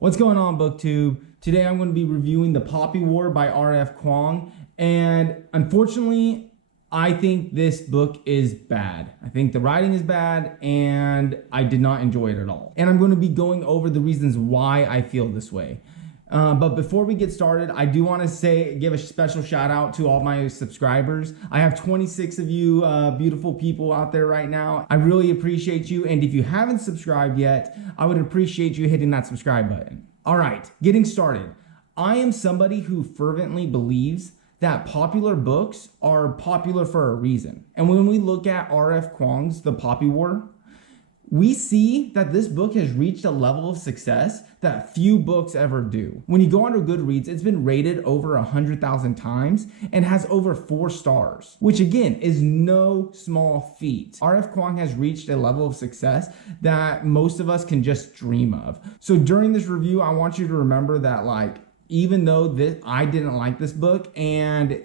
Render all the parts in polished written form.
What's going on, BookTube? Today I'm going to be reviewing The Poppy War by R.F. Kuang, and unfortunately, I think this book is bad. I think the writing is bad, and I did not enjoy it at all. And I'm going to be going over the reasons why I feel this way. But before we get started, I do want to give a special shout out to all my subscribers. I have 26 of you beautiful people out there right now. I really appreciate you. And if you haven't subscribed yet, I would appreciate you hitting that subscribe button. All right, getting started. I am somebody who fervently believes that popular books are popular for a reason. And when we look at R.F. Kuang's The Poppy War, we see that this book has reached a level of success that few books ever do. When you go onto Goodreads, it's been rated over 100,000 times and has over 4 stars, which again is no small feat. R.F. Kuang has reached a level of success that most of us can just dream of. So during this review, I want you to remember that even though I didn't like this book and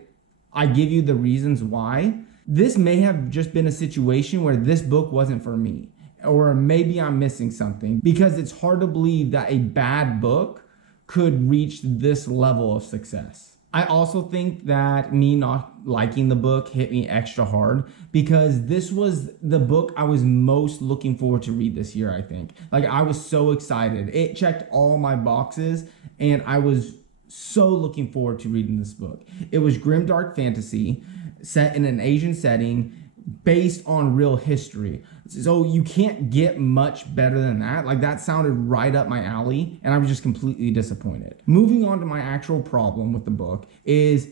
I give you the reasons why, this may have just been a situation where this book wasn't for me. Or maybe I'm missing something, because it's hard to believe that a bad book could reach this level of success. I also think that me not liking the book hit me extra hard because this was the book I was most looking forward to read this year, I think. I was so excited. It checked all my boxes and I was so looking forward to reading this book. It was grimdark fantasy set in an Asian setting based on real history. So you can't get much better than that. That sounded right up my alley, and I was just completely disappointed. Moving on to my actual problem with the book is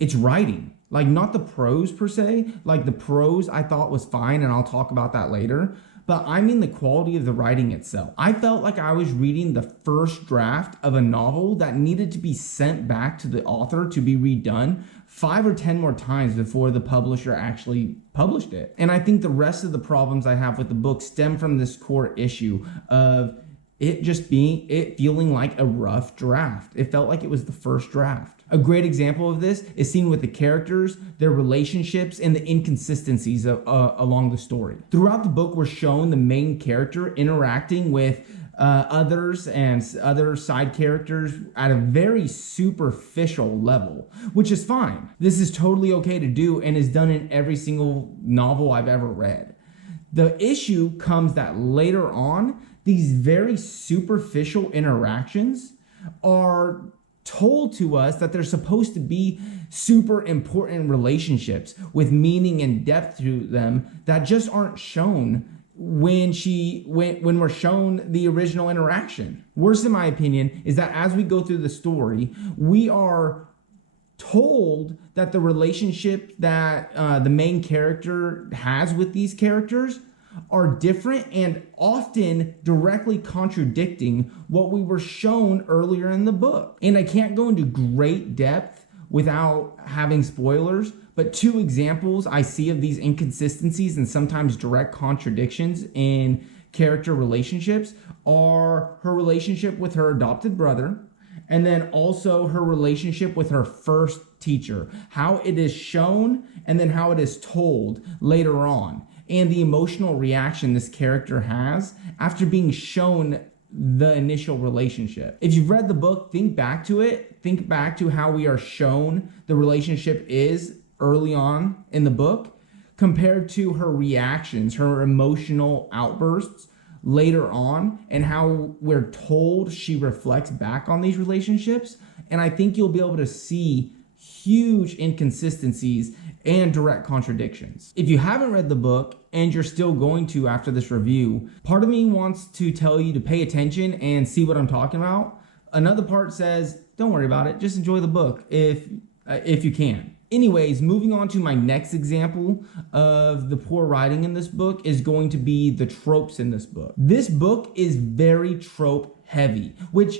its writing. Not the prose per se. The prose I thought was fine, and I'll talk about that later. But I mean the quality of the writing itself. I felt like I was reading the first draft of a novel that needed to be sent back to the author to be redone 5 or 10 more times before the publisher actually published it. And I think the rest of the problems I have with the book stem from this core issue of it feeling like a rough draft. It felt like it was the first draft. A great example of this is seen with the characters, their relationships, and the inconsistencies along the story. Throughout the book, we're shown the main character interacting with others and other side characters at a very superficial level, which is fine. This is totally okay to do and is done in every single novel I've ever read. The issue comes that later on, these very superficial interactions are told to us that they're supposed to be super important relationships with meaning and depth to them that just aren't shown when we're shown the original interaction. Worse, in my opinion, is that as we go through the story, we are told that the relationship that the main character has with these characters are different and often directly contradicting what we were shown earlier in the book. And I can't go into great depth without having spoilers, but 2 examples I see of these inconsistencies and sometimes direct contradictions in character relationships are her relationship with her adopted brother, and then also her relationship with her first teacher, how it is shown and then how it is told later on, and the emotional reaction this character has after being shown the initial relationship. If you've read the book, think back to it. Think back to how we are shown the relationship is early on in the book compared to her reactions, her emotional outbursts later on, and how we're told she reflects back on these relationships. And I think you'll be able to see huge inconsistencies and direct contradictions. If you haven't read the book and you're still going to after this review, part of me wants to tell you to pay attention and see what I'm talking about. Another part says, don't worry about it, just enjoy the book if you can. Anyways, moving on to my next example of the poor writing in this book is going to be the tropes in this book. This book is very trope heavy, which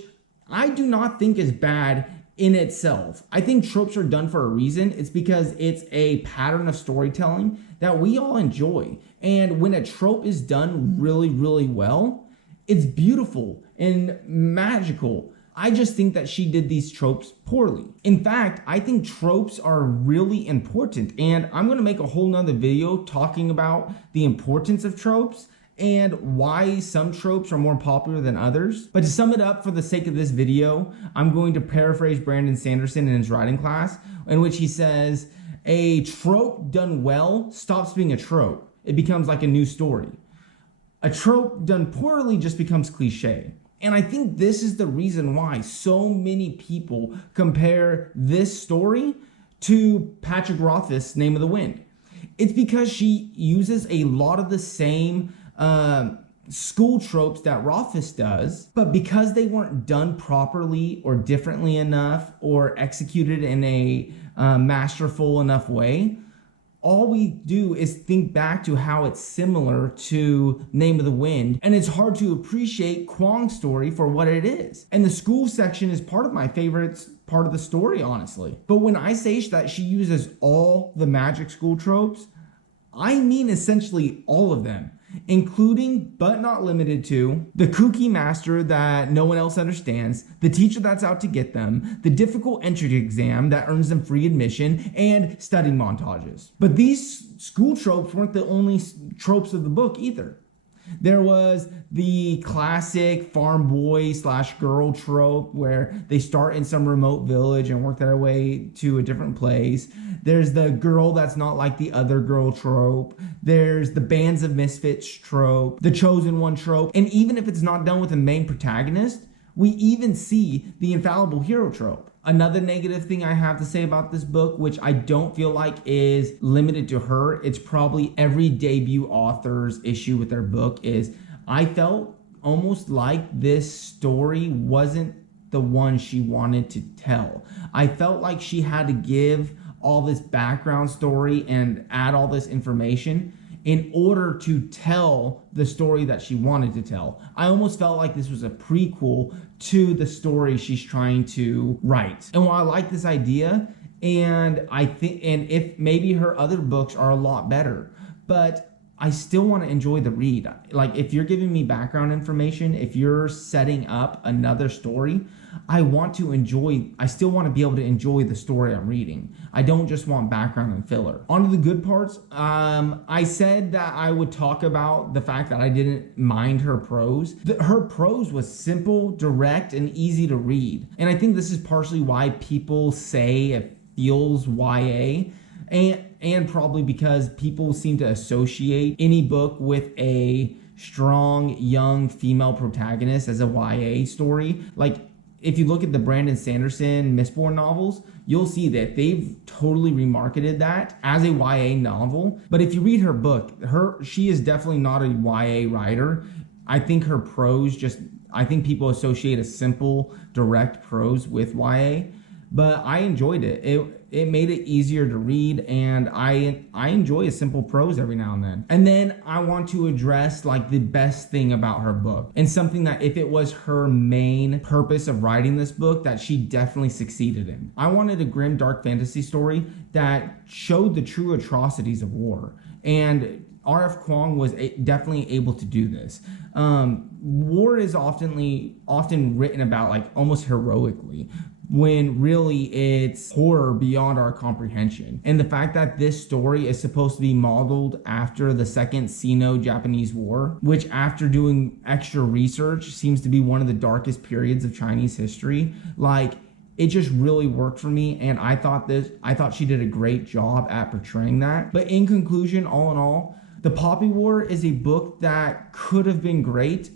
I do not think is bad in itself. I think tropes are done for a reason. It's because it's a pattern of storytelling that we all enjoy. And when a trope is done really, really well, it's beautiful and magical. I just think that she did these tropes poorly. In fact, I think tropes are really important, and I'm gonna make a whole nother video talking about the importance of tropes and why some tropes are more popular than others. But to sum it up for the sake of this video, I'm going to paraphrase Brandon Sanderson in his writing class, in which he says, a trope done well stops being a trope. It becomes like a new story. A trope done poorly just becomes cliche. And I think this is the reason why so many people compare this story to Patrick Rothfuss's Name of the Wind. It's because she uses a lot of the same school tropes that Rothfuss does, but because they weren't done properly or differently enough or executed in a masterful enough way, all we do is think back to how it's similar to Name of the Wind, and it's hard to appreciate Kuang's story for what it is. And the school section is part of my favorite part of the story, honestly. But when I say that she uses all the magic school tropes, I mean essentially all of them, including but not limited to the kooky master that no one else understands, the teacher that's out to get them, the difficult entry exam that earns them free admission, and study montages. But these school tropes weren't the only tropes of the book either. There was the classic farm boy / girl trope where they start in some remote village and work their way to a different place. There's the girl that's not like the other girl trope. There's the bands of misfits trope, the chosen one trope. And even if it's not done with the main protagonist, we even see the infallible hero trope. Another negative thing I have to say about this book, which I don't feel like is limited to her, it's probably every debut author's issue with their book, is I felt almost like this story wasn't the one she wanted to tell. I felt like she had to give all this background story and add all this information in order to tell the story that she wanted to tell. I almost felt like this was a prequel to the story she's trying to write. And while I like this idea, and if maybe her other books are a lot better, but I still want to enjoy the read. Like, if you're giving me background information, if you're setting up another story, I still want to be able to enjoy the story I'm reading. I don't just want background and filler. On to the good parts. I said that I would talk about the fact that I didn't mind her prose. Her prose was simple, direct, and easy to read. And I think this is partially why people say it feels YA. And probably because people seem to associate any book with a strong young female protagonist as a YA story. Like, if you look at the Brandon Sanderson Mistborn novels, you'll see that they've totally remarketed that as a YA novel. But if you read her book, she is definitely not a YA writer. I think her prose I think people associate a simple, direct prose with YA. But I enjoyed it. It made it easier to read, and I enjoy a simple prose every now and then. And then I want to address like the best thing about her book, and something that if it was her main purpose of writing this book, that she definitely succeeded in. I wanted a grim, dark fantasy story that showed the true atrocities of war, and R.F. Kuang was definitely able to do this. War is often written about like almost heroically, when really it's horror beyond our comprehension. And the fact that this story is supposed to be modeled after the Second Sino-Japanese War, which after doing extra research seems to be one of the darkest periods of Chinese history, like, it just really worked for me, and I thought she did a great job at portraying that. But in conclusion, all in all, The Poppy War is a book that could have been great.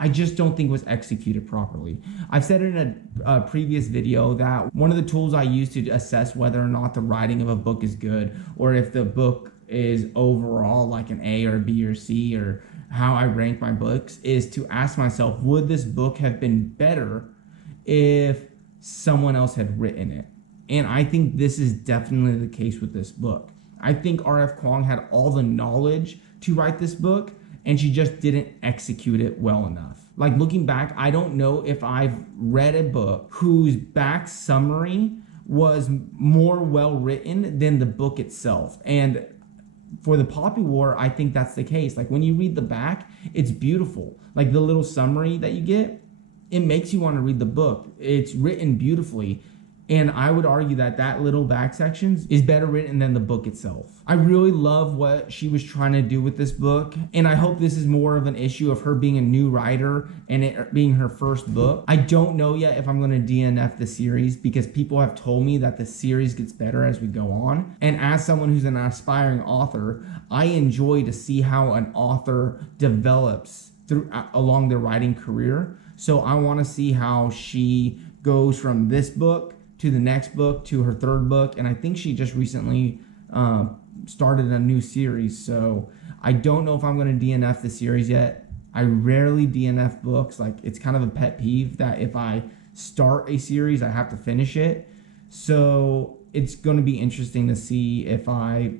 I just don't think was executed properly. I've said in a previous video that one of the tools I use to assess whether or not the writing of a book is good, or if the book is overall like an A or B or C, or how I rank my books, is to ask myself, would this book have been better if someone else had written it? And I think this is definitely the case with this book. I think R.F. Kuang had all the knowledge to write this book, and she just didn't execute it well enough. Like, looking back, I don't know if I've read a book whose back summary was more well written than the book itself. And for The Poppy War, I think that's the case. Like, when you read the back, it's beautiful. Like, the little summary that you get, it makes you want to read the book. It's written beautifully. And I would argue that that little back sections is better written than the book itself. I really love what she was trying to do with this book. And I hope this is more of an issue of her being a new writer and it being her first book. I don't know yet if I'm going to DNF the series because people have told me that the series gets better as we go on. And as someone who's an aspiring author, I enjoy to see how an author develops along their writing career. So I want to see how she goes from this book to the next book to her third book. And I think she just recently started a new series. So I don't know if I'm going to DNF the series yet. I rarely DNF books. Like, it's kind of a pet peeve that if I start a series, I have to finish it. So it's going to be interesting to see if I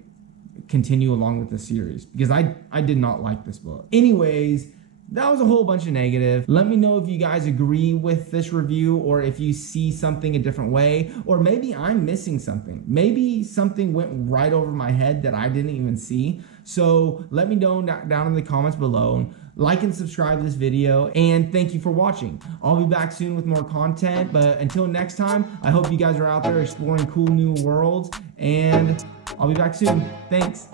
continue along with the series because I did not like this book. Anyways, that was a whole bunch of negative. Let me know if you guys agree with this review or if you see something a different way, or maybe I'm missing something. Maybe something went right over my head that I didn't even see. So let me know down in the comments below. Like and subscribe to this video, and thank you for watching. I'll be back soon with more content, but until next time, I hope you guys are out there exploring cool new worlds, and I'll be back soon. Thanks.